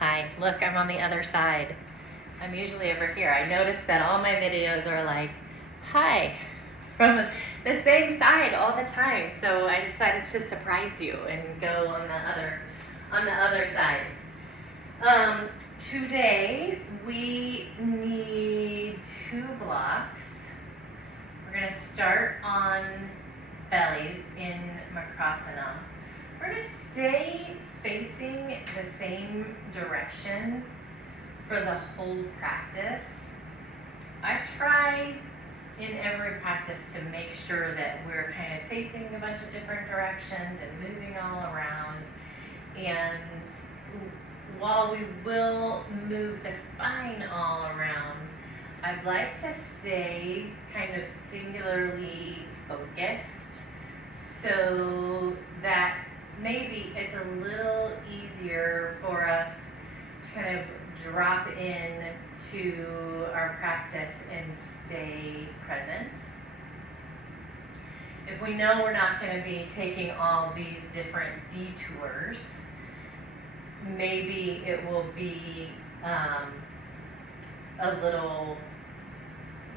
Hi, look, I'm on the other side. I'm usually over here. I noticed that all my videos are like, hi, from the same side all the time. So I decided to surprise you and go on the other side. Today we need 2 blocks. We're gonna start on bellies in Makrasana. We're gonna stay facing the same direction for the whole practice. I try in every practice to make sure that we're kind of facing a bunch of different directions and moving all around. And while we will move the spine all around, I'd like to stay kind of singularly focused so that maybe it's a little easier for us to kind of drop in to our practice and stay present. If we know we're not going to be taking all these different detours, maybe it will be a little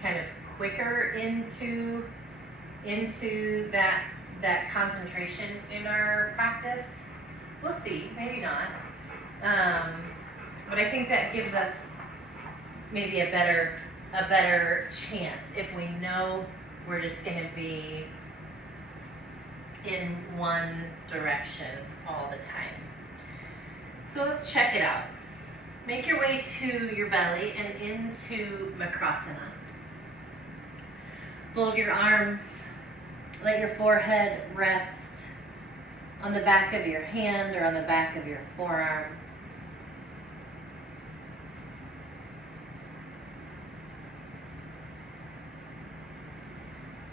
kind of quicker into that concentration in our practice. We'll see, maybe not. But I think that gives us maybe a better chance if we know we're just going to be in one direction all the time. So let's check it out. Make your way to your belly and into Makrasana. Fold your arms. Let your forehead rest on the back of your hand or on the back of your forearm.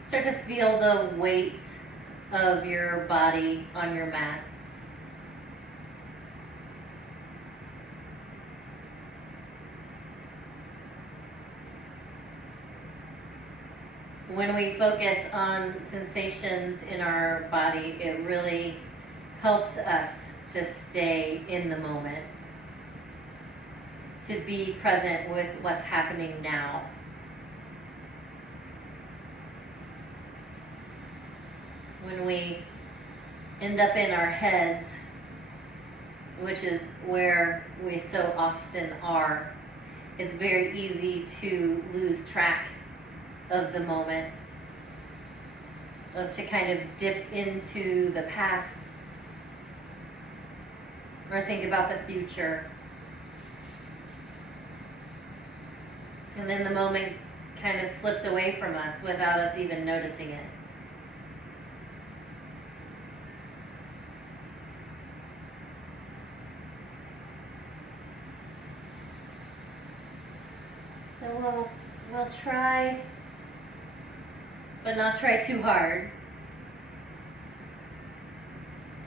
Start to feel the weight of your body on your mat. When we focus on sensations in our body, it really helps us to stay in the moment, to be present with what's happening now. When we end up in our heads, which is where we so often are, it's very easy to lose track of the moment, to kind of dip into the past or think about the future. And then the moment kind of slips away from us without us even noticing it. So we'll try, but not try too hard,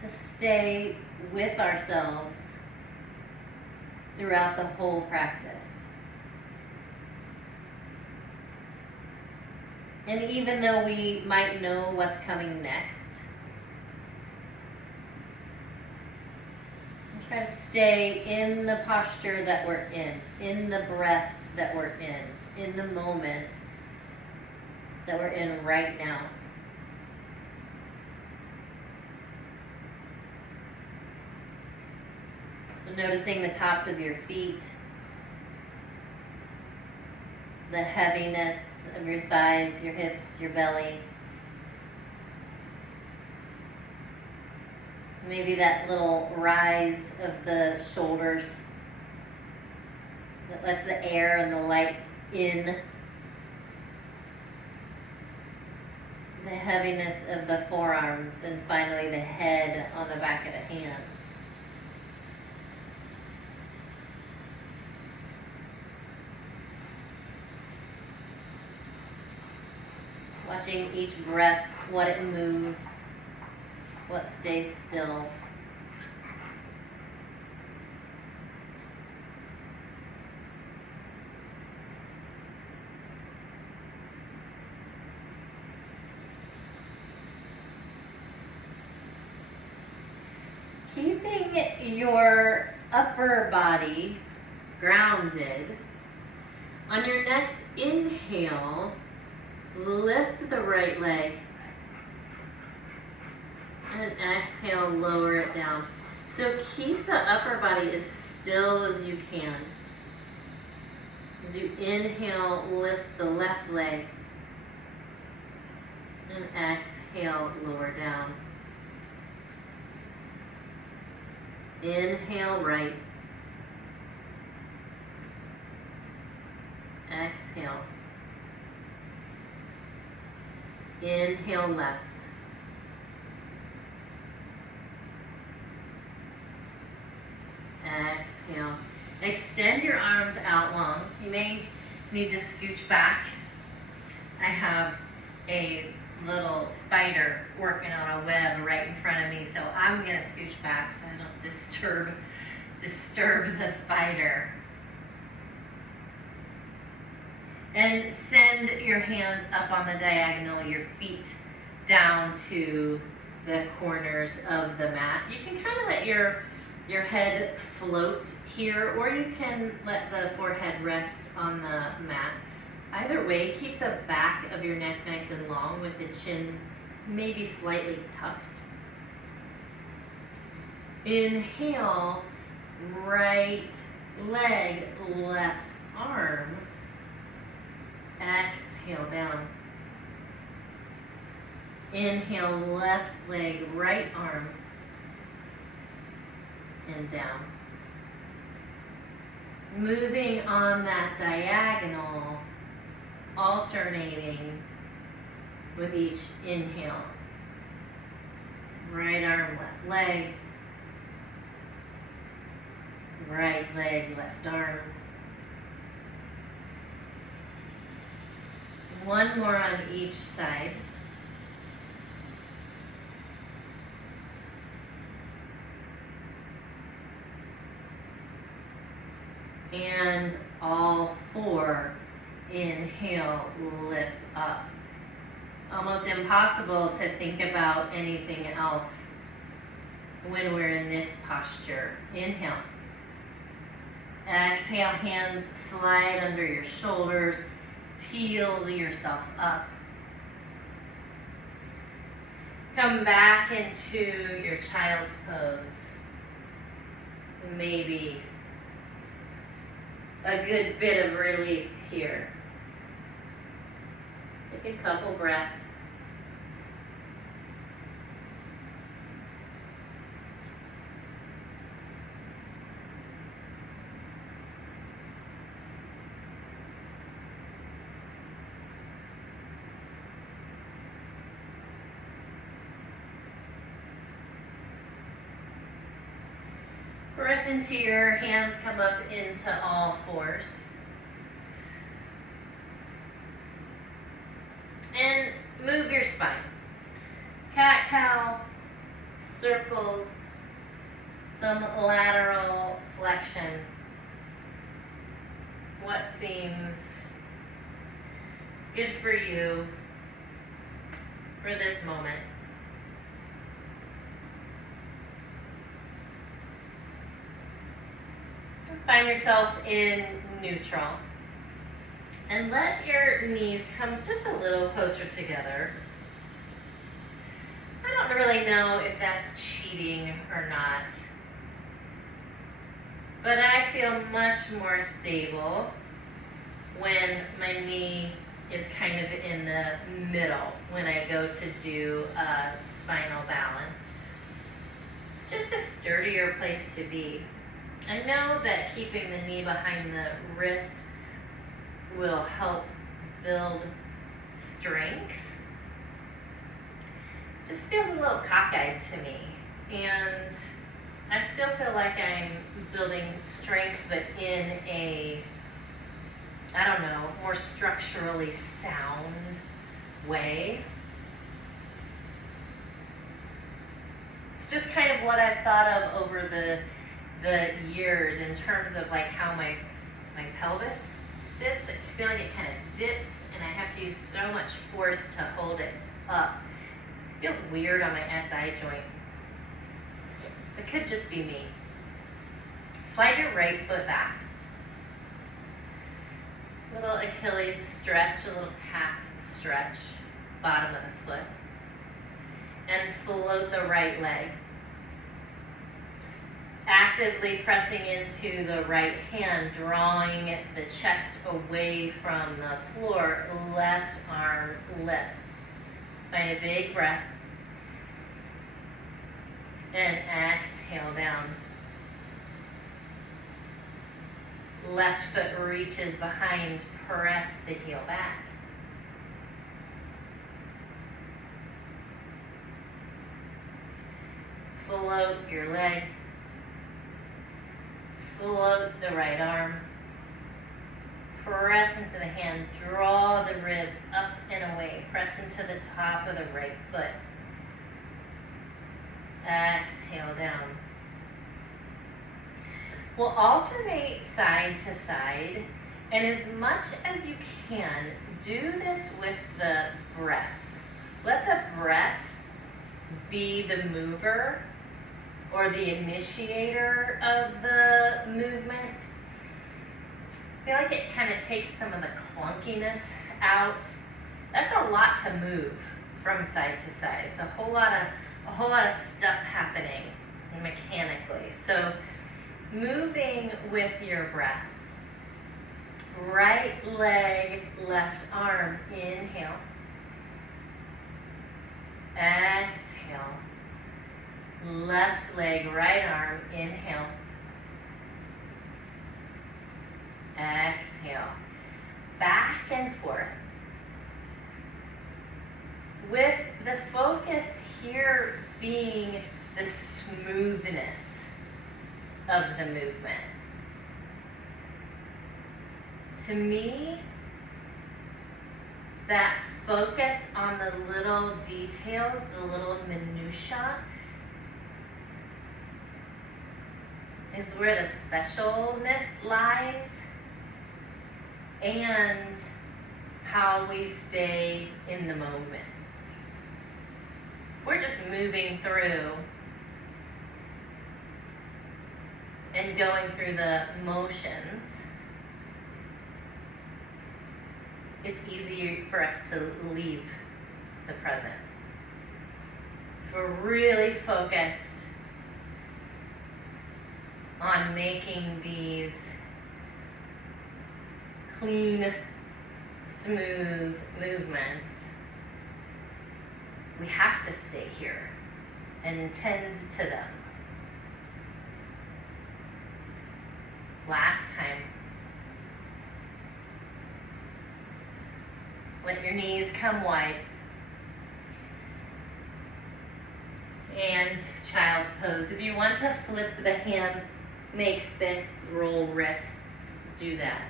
to stay with ourselves throughout the whole practice. And even though we might know what's coming next, try to stay in the posture that we're in the breath that we're in the moment that we're in right now. So noticing the tops of your feet, the heaviness of your thighs, your hips, your belly. Maybe that little rise of the shoulders that lets the air and the light in. The heaviness of the forearms, and finally the head on the back of the hands. Watching each breath, what it moves, what stays still. Keeping your upper body grounded. On your next inhale, lift the right leg. And exhale, lower it down. So keep the upper body as still as you can. As you inhale, lift the left leg. And exhale, lower down. Inhale, right. Exhale. Inhale, left. Exhale. Extend your arms out long. You may need to scooch back. I have a little spider working on a web right in front of me, so I'm going to scooch back so I don't disturb the spider. And send your hands up on the diagonal, your feet down to the corners of the mat. You can kind of let your head float here, or you can let the forehead rest on the mat. Either way, keep the back of your neck nice and long with the chin maybe slightly tucked. Inhale, right leg, left arm. Exhale, down. Inhale, left leg, right arm. And down. Moving on that diagonal, alternating with each inhale. Right arm, left leg. Right leg, left arm. One more on each side. And all four, inhale, lift up. Almost impossible to think about anything else when we're in this posture. Inhale. Exhale, hands slide under your shoulders. Peel yourself up. Come back into your child's pose. Maybe a good bit of relief here. Take a couple breaths. Press into your hands, come up into all fours. And move your spine. Cat-cow, circles, some lateral flexion. What seems good for you for this moment. Find yourself in neutral. And let your knees come just a little closer together. I don't really know if that's cheating or not. But I feel much more stable when my knee is kind of in the middle when I go to do a spinal balance. It's just a sturdier place to be. I know that keeping the knee behind the wrist will help build strength. Just feels a little cockeyed to me. And I still feel like I'm building strength, but in a, I don't know, more structurally sound way. It's just kind of what I've thought of over the years in terms of like how my pelvis sits. I feel like it kind of dips and I have to use so much force to hold it up. It feels weird on my SI joint. It could just be me. Slide your right foot back. Little Achilles stretch, a little calf stretch, bottom of the foot. And float the right leg. Actively pressing into the right hand, drawing the chest away from the floor. Left arm lifts. Find a big breath. And exhale down. Left foot reaches behind, press the heel back. Float your leg. Float the right arm. Press into the hand, draw the ribs up and away. Press into the top of the right foot. Exhale down. We'll alternate side to side, and as much as you can, do this with the breath. Let the breath be the mover or the initiator of the movement. I feel like it kind of takes some of the clunkiness out. That's a lot to move from side to side. It's a whole lot of stuff happening mechanically. So moving with your breath. Right leg, left arm, inhale. Exhale. Left leg, right arm, inhale. Exhale. Back and forth. With the focus here being the smoothness of the movement. To me, that focus on the little details, the little minutiae, is where the specialness lies, and how we stay in the moment. We're just moving through and going through the motions. It's easier for us to leave the present. If we're really focused on making these clean, smooth movements, we have to stay here and tend to them. Last time. Let your knees come wide. And child's pose. If you want to flip the hands, make fists, roll wrists, do that.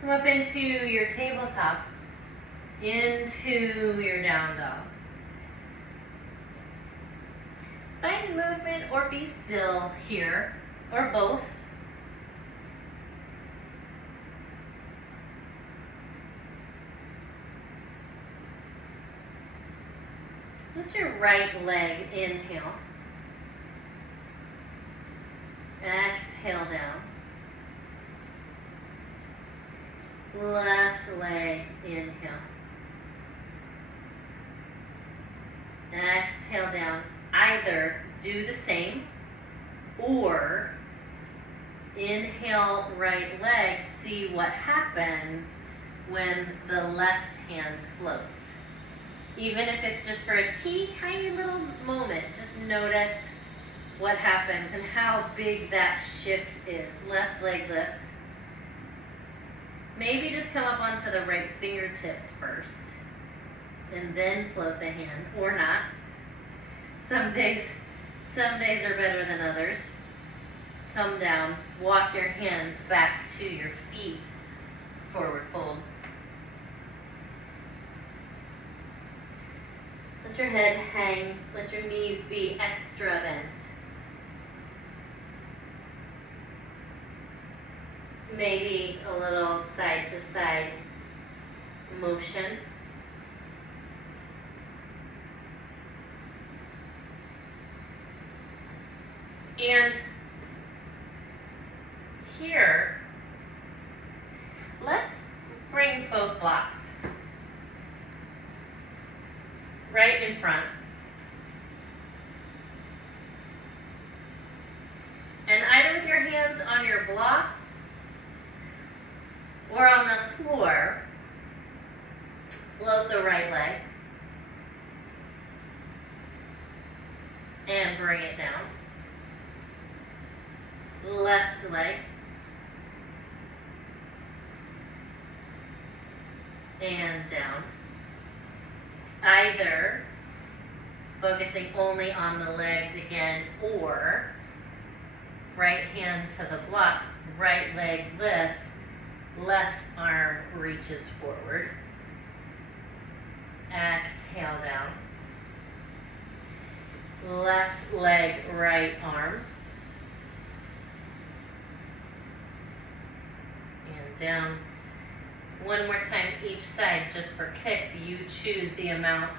Come up into your tabletop, into your down dog. Find movement or be still here, or both. Lift your right leg, inhale. Exhale down. Left leg, inhale. Exhale down. Either do the same or inhale right leg, see what happens when the left hand floats. Even if it's just for a teeny tiny little moment, just notice what happens and how big that shift is. Left leg lifts. Maybe just come up onto the right fingertips first and then float the hand, or not. Some days are better than others. Come down, walk your hands back to your feet, forward fold. Let your head hang. Let your knees be extra bent. Maybe a little side to side motion. And here, let's bring both blocks right in front. And either with your hands on your block or on the floor, float the right leg and bring it down. Left leg and down. Either focusing only on the legs again, or right hand to the block, right leg lifts, left arm reaches forward. Exhale down. Left leg, right arm. And down. One more time each side, just for kicks. You choose the amount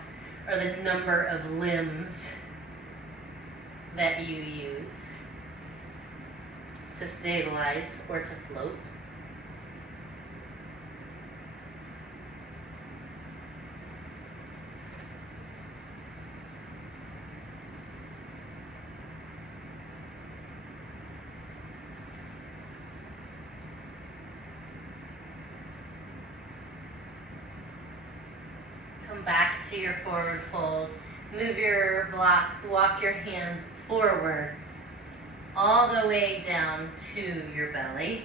or the number of limbs that you use to stabilize or to float. Come back to your forward fold. Move your blocks, walk your hands forward, all the way down to your belly.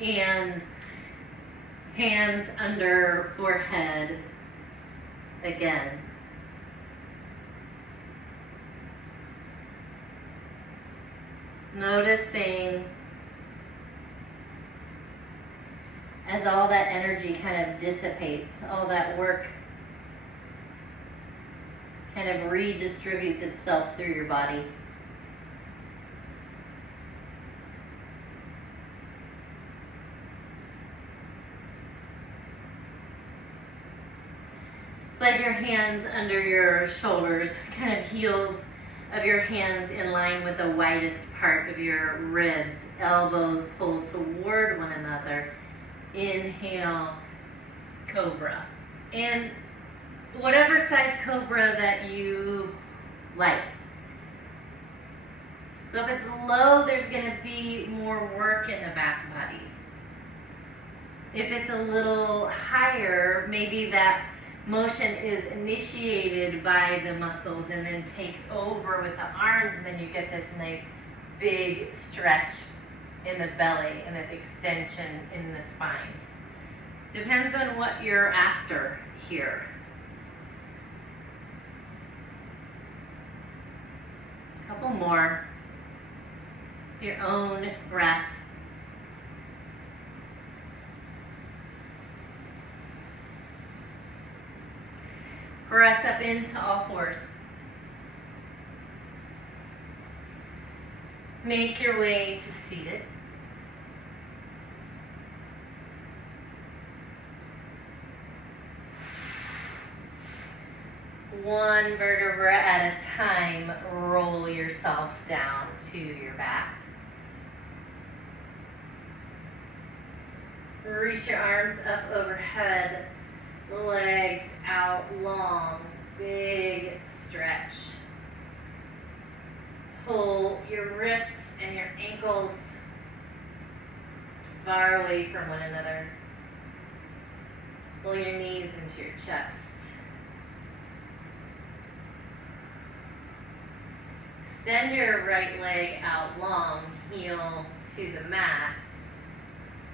And hands under forehead again. Noticing as all that energy kind of dissipates, all that work kind of redistributes itself through your body. Slide your hands under your shoulders, kind of heels of your hands in line with the widest part of your ribs. Elbows pull toward one another. Inhale, cobra. And whatever size cobra that you like. So if it's low, there's going to be more work in the back body. If it's a little higher, maybe that motion is initiated by the muscles and then takes over with the arms, and then you get this nice big stretch in the belly and this extension in the spine. Depends on what you're after here. A couple more. Your own breath. Press up into all fours. Make your way to seated. One vertebra at a time, roll yourself down to your back. Reach your arms up overhead, legs out long, big stretch. Pull your wrists and your ankles far away from one another. Pull your knees into your chest. Extend your right leg out long, heel to the mat.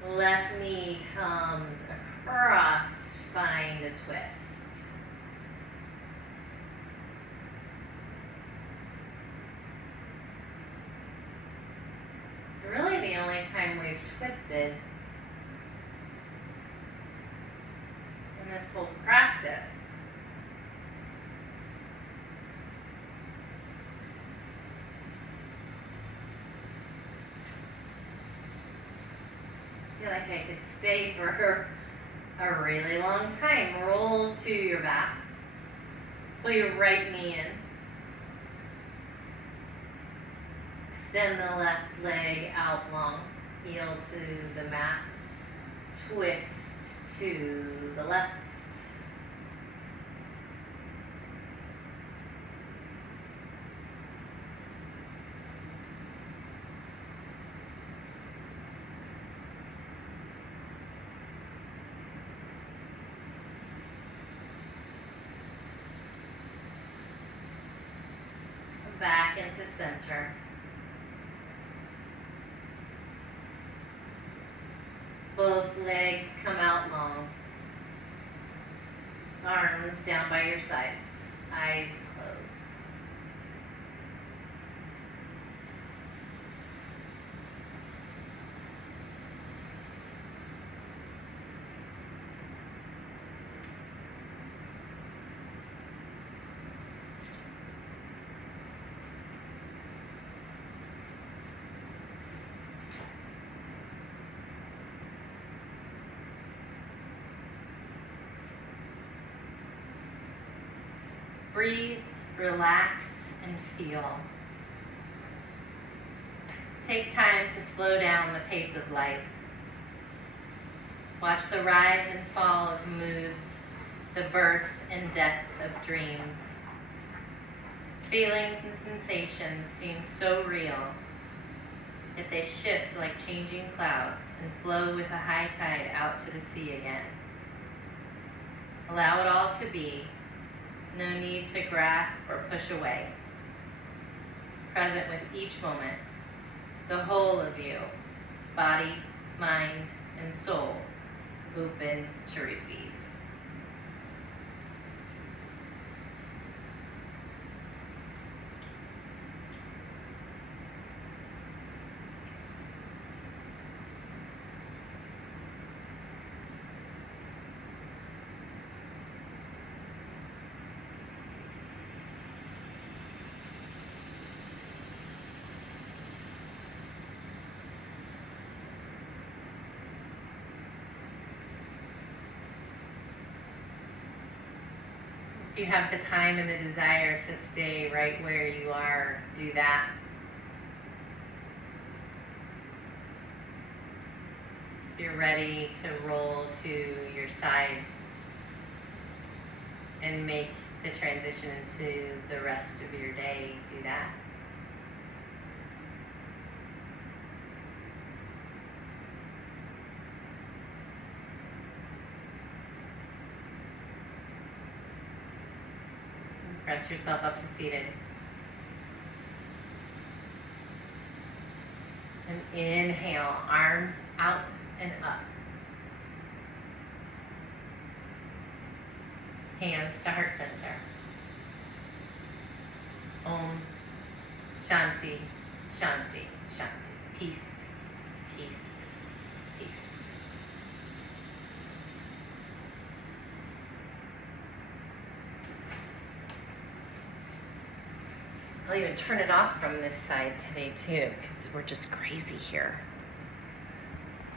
Left knee comes across, find a twist. It's really the only time we've twisted in this whole practice. stay for a really long time. Roll to your back. Pull your right knee in. Extend the left leg out long. Heel to the mat. Twist to the left. Back into center. Both legs come out long. Arms down by your sides. Eyes closed. Breathe, relax, and feel. Take time to slow down the pace of life. Watch the rise and fall of moods, the birth and death of dreams. Feelings and sensations seem so real, yet they shift like changing clouds and flow with a high tide out to the sea again. Allow it all to be. No need to grasp or push away. Present with each moment, the whole of you, body, mind, and soul, opens to receive. If you have the time and the desire to stay right where you are, do that. If you're ready to roll to your side and make the transition into the rest of your day, do that. Press yourself up to seated. And inhale, arms out and up. Hands to heart center. Om Shanti, Shanti, Shanti. Peace, peace, peace. I'll even turn it off from this side today too, because we're just crazy here.